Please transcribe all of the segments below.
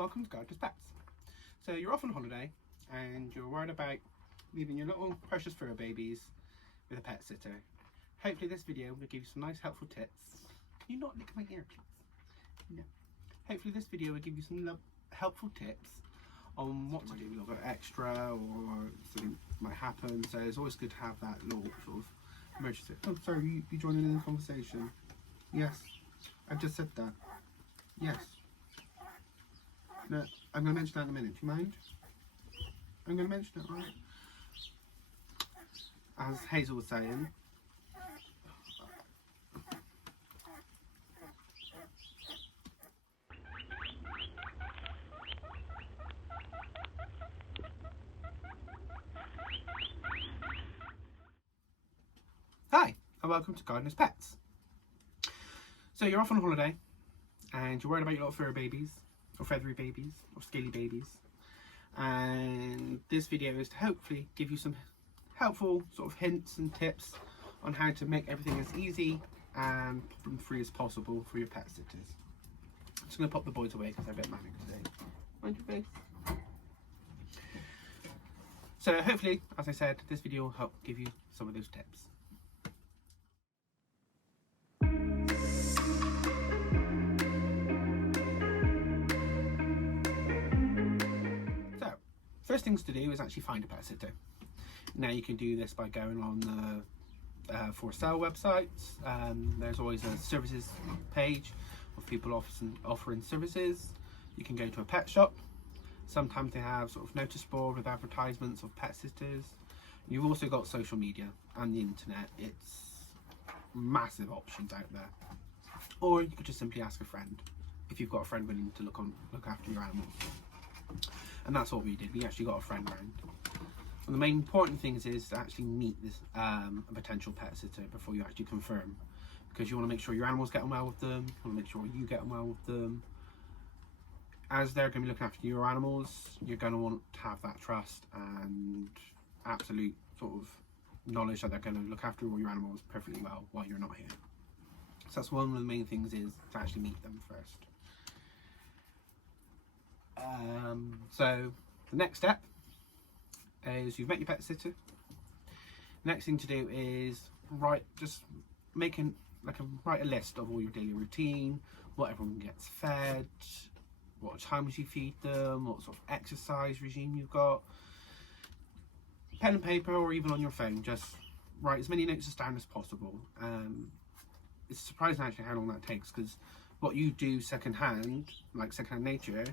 welcome to Gardener's Pets. So you're off on holiday and you're worried about leaving your little precious fur babies with a pet sitter. Hopefully this video will give you some nice helpful tips. Can you not lick my ear, please? No. Hopefully this video will give you some helpful tips on what to do. A little bit extra or something might happen, so it's always good to have that little sort of emergency. Oh, sorry, you joining in the conversation? Yes, I've just said that. Yes. No, I'm going to mention that in a minute. Do you mind? I'm going to mention it, right? As Hazel was saying, hi, and welcome to Gardener's Pets. So you're off on holiday, and you're worried about your little fur babies, or feathery babies, or scaly babies. And this video is to hopefully give you some helpful sort of hints and tips on how to make everything as easy and problem-free as possible for your pet sitters. I'm just going to pop the boys away because they're a bit manic today. Mind your face. So hopefully, as I said, this video will help give you some of those tips. So, first things to do is actually find a pet sitter. Now you can do this by going on the for sale websites. There's always a services page of people offering services. You can go to a pet shop. Sometimes they have sort of notice board with advertisements of pet sitters. You've also got social media and the internet. It's massive options out there. Or you could just simply ask a friend if you've got a friend willing to look after your animals. And that's what we did. We actually got a friend round. And the main important thing is to actually meet this a potential pet sitter before you actually confirm, because you want to make sure your animals get on well with them. You want to make sure you get on well with them. As they're going to be looking after your animals, you're going to want to have that trust and absolute sort of knowledge that they're going to look after all your animals perfectly well while you're not here. So that's one of the main things, is to actually meet them first. So the next step is you've met your pet sitter. Next thing to do is write a list of all your daily routine, what everyone gets fed, what times you feed them, what sort of exercise regime you've got. Pen and paper, or even on your phone, just write as many notes down as possible. It's surprising actually how long that takes, because what you do secondhand, like secondhand nature,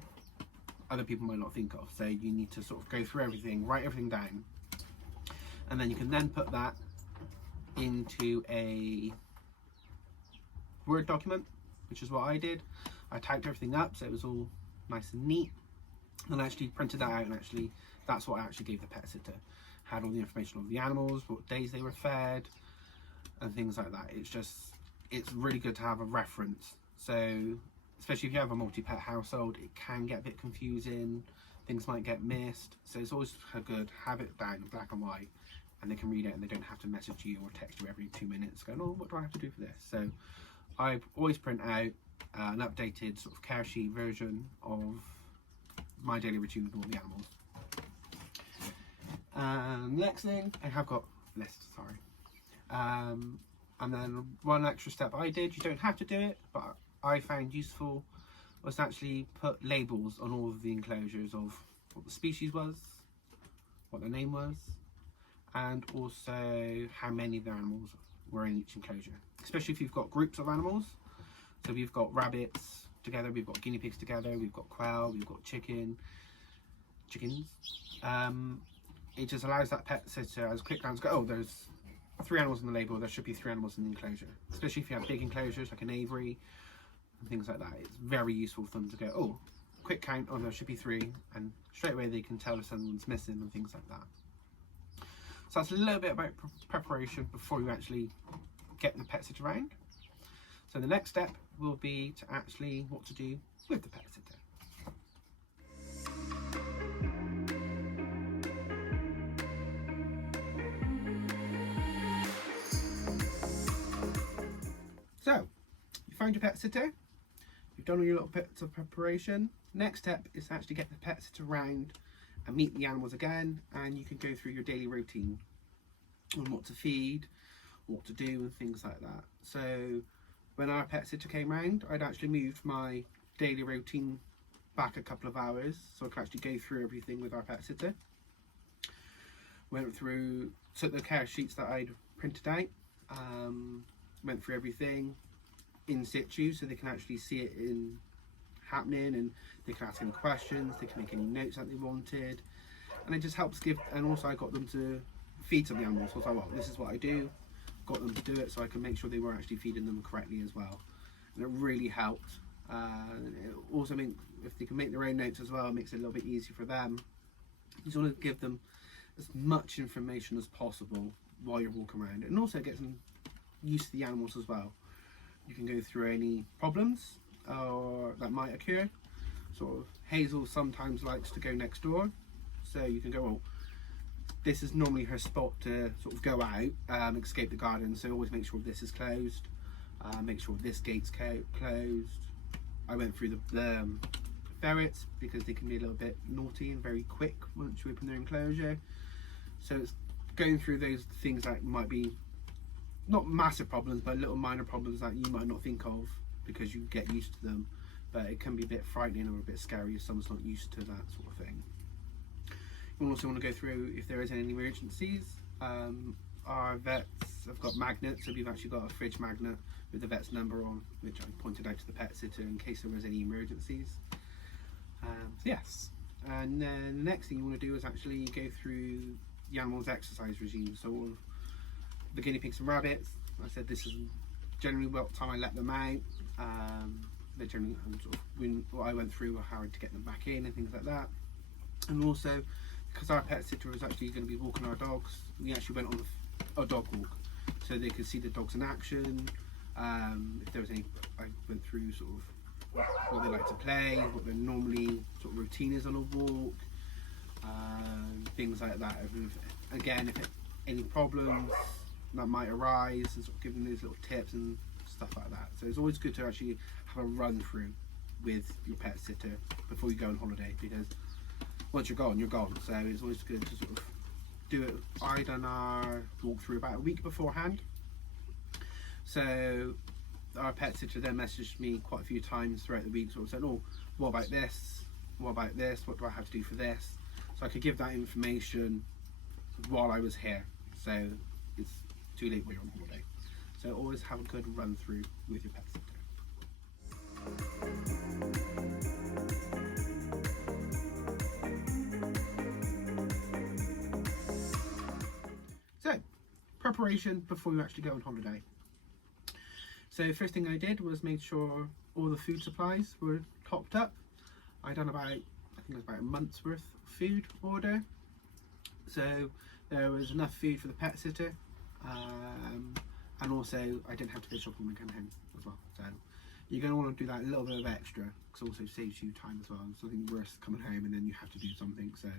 other people might not think of. So you need to sort of go through everything, write everything down, and then you can then put that into a Word document, which is what I did. I typed everything up so it was all nice and neat, and I actually printed that out, and actually that's what I actually gave the pet sitter. Had all the information on the animals, what days they were fed, and things like that. It's really good to have a reference. So especially if you have a multi-pet household, it can get a bit confusing, things might get missed, so it's always good to have it down in black and white, and they can read it and they don't have to message you or text you every 2 minutes going, oh, what do I have to do for this? So I always print out an updated sort of care sheet version of my daily routine with all the animals. Next thing, I have got lists, sorry. And then one extra step I did, you don't have to do it, but I found useful, was to actually put labels on all of the enclosures of what the species was, what their name was, and also how many of the animals were in each enclosure. Especially if you've got groups of animals. So we've got rabbits together, we've got guinea pigs together, we've got quail, we've got chickens. It just allows that pet sitter, as a quick glance, go, oh, there's 3 animals in the label, there should be 3 animals in the enclosure. Especially if you have big enclosures like an aviary and things like that. It's very useful for them to go, oh, quick count, oh, there should be 3, and straight away they can tell if someone's missing and things like that. So that's a little bit about preparation before you actually get the pet sitter around. So the next step will be to actually what to do with the pet sitter. So you find your pet sitter, you've done all your little bits of preparation. Next step is to actually get the pet sitter around and meet the animals again, and you can go through your daily routine on what to feed, what to do and things like that. So when our pet sitter came round, I'd actually moved my daily routine back a couple of hours so I could actually go through everything with our pet sitter. Went through, took the care sheets that I'd printed out, went through everything in situ so they can actually see it in happening, and they can ask any questions, they can make any notes that they wanted, and it just helps give. And also I got them to feed some of the animals, so I was like, well, this is what I do, got them to do it so I can make sure they were actually feeding them correctly as well, and it really helped. It also means if they can make their own notes as well, it makes it a little bit easier for them. You just want to give them as much information as possible while you're walking around, and also get them used to the animals as well. You can go through any problems or that might occur. Sort of Hazel sometimes likes to go next door, so you can go, well, this is normally her spot to sort of go out, escape the garden, so always make sure this is closed, make sure this gate's closed. I went through the ferrets because they can be a little bit naughty and very quick once you open their enclosure, so it's going through those things that might be not massive problems but little minor problems that you might not think of because you get used to them, but it can be a bit frightening or a bit scary if someone's not used to that sort of thing. You also want to go through if there is any emergencies. Our vets have got magnets, so we've actually got a fridge magnet with the vet's number on, which I pointed out to the pet sitter in case there was any emergencies. So yes, and then the next thing you want to do is actually go through the animal's exercise regime. So the guinea pigs and rabbits, I said this is generally what time I let them out. They generally sort of what I went through how to get them back in and things like that. And also because our pet sitter was actually going to be walking our dogs, we actually went on a dog walk so they could see the dogs in action. If there was any, I went through sort of what they like to play, what their normally sort of routine is on a walk, things like that. Again, if any problems that might arise, and sort of giving these little tips and stuff like that. So it's always good to actually have a run through with your pet sitter before you go on holiday, because once you're gone, you're gone. So it's always good to sort of do it. I done our walkthrough about a week beforehand. So our pet sitter then messaged me quite a few times throughout the week, sort of said, oh, what about this? What about this? What do I have to do for this? So I could give that information while I was here. So it's too late when you're on holiday. So always have a good run through with your pet sitter. So, preparation before you actually go on holiday. So first thing I did was make sure all the food supplies were topped up. I done about, I think it was about a month's worth of food order. So there was enough food for the pet sitter, and also I didn't have to go shopping when I came home as well. So you're going to want to do that a little bit of extra, because it also saves you time as well. It's nothing worse coming home and then you have to do something. So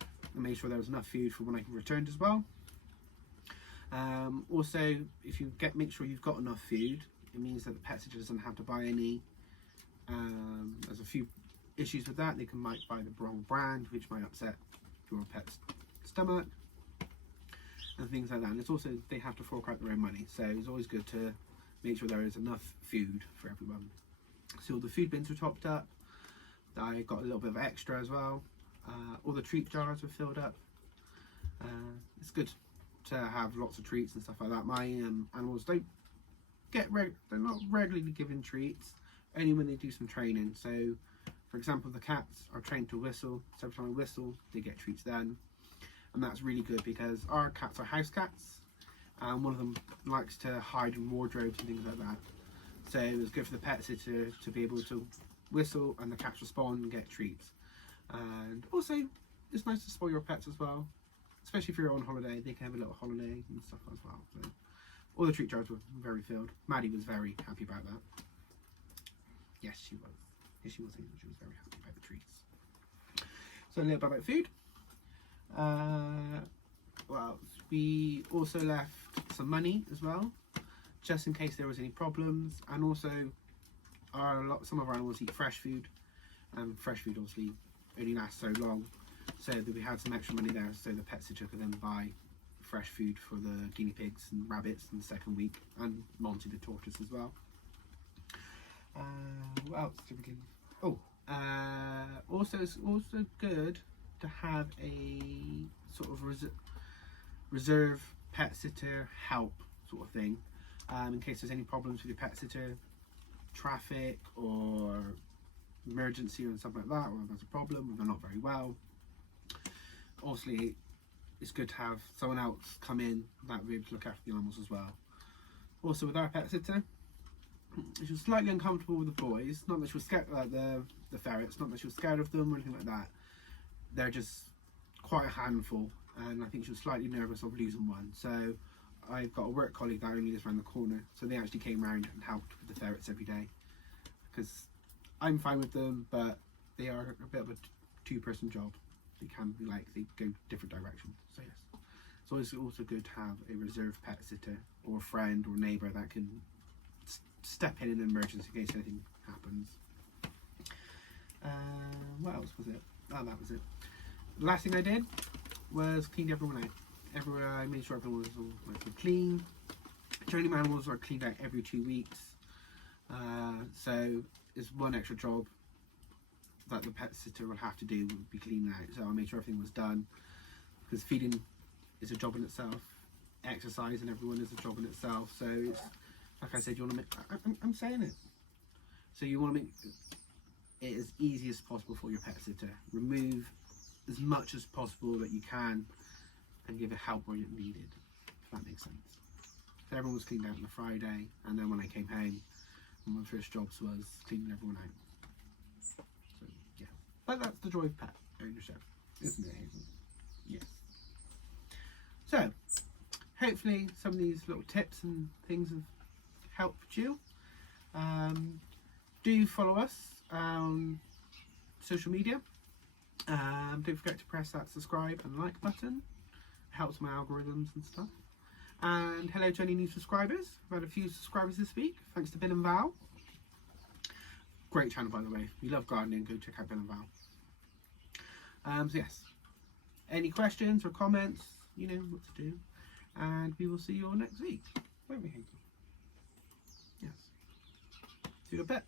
I made sure there was enough food for when I returned as well. Also, if you make sure you've got enough food, it means that the pet sitter doesn't have to buy any. There's a few issues with that. They might buy the wrong brand, which might upset your pet's stomach and things like that. And it's also, they have to fork out their own money, so it's always good to make sure there is enough food for everyone. So the food bins were topped up. I got a little bit of extra as well. All the treat jars were filled up. It's good to have lots of treats and stuff like that. My animals they're not regularly given treats, only when they do some training. So for example, the cats are trained to whistle, so every time I whistle they get treats then, and that's really good because our cats are house cats, and one of them likes to hide in wardrobes and things like that. So it was good for the pet sitter to be able to whistle and the cats respond and get treats. And also it's nice to spoil your pets as well, especially if you're on holiday. They can have a little holiday and stuff as well. So all the treat jars were very filled. Maddie was very happy about that. Yes, she was. Yes, she was very happy about the treats. So a little bit about food. Well, we also left some money as well, just in case there was any problems. And also, some of our animals eat fresh food, and fresh food obviously only lasts so long, so that we had some extra money there so the pet sitter could then buy fresh food for the guinea pigs and rabbits in the second week, and Monty the tortoise as well. What else did we do? Oh, also it's also good to have a sort of reserve pet sitter help sort of thing, in case there's any problems with your pet sitter, traffic or emergency or something like that, or there's a problem or they're not very well. Obviously it's good to have someone else come in that will be able to look after the animals as well. Also with our pet sitter, she was slightly uncomfortable with the boys, not that she was scared, like the ferrets, not that she was scared of them or anything like that. They're just quite a handful, and I think she was slightly nervous of losing one. So I've got a work colleague that only lives around the corner, so they actually came round and helped with the ferrets every day, because I'm fine with them, but they are a bit of a two-person job. They can be like, they go different directions. So yes, it's always also good to have a reserve pet sitter or a friend or neighbour that can step in an emergency in case anything happens. What else was it? Oh, that was it. The last thing I did was cleaned everyone out. Everywhere, I made sure everyone was all nice and clean. Training animals are cleaned out every 2 weeks. So it's one extra job that the pet sitter will have to do, would be cleaning out. So I made sure everything was done, because feeding is a job in itself. Exercising everyone is a job in itself. So it's, like I said, you want to make, I'm saying it. So you want to make it as easy as possible for your pet sitter. Remove as much as possible that you can and give it help where it's needed, if that makes sense. So everyone was cleaned out on the Friday, and then when I came home, one of my first jobs was cleaning everyone out. So yeah, but that's the joy of pet ownership, isn't it, Hazel? Yes. So hopefully some of these little tips and things have helped you. Do follow us on social media. Don't forget to press that subscribe and like button. It helps my algorithms and stuff. And hello to any new subscribers. I've had a few subscribers this week, thanks to Bill and Val. Great channel, by the way. If you love gardening, go check out Bill and Val. So yes, any questions or comments, you know what to do. And we will see you all next week, won't we, Hazel? Yes. See you in a bit.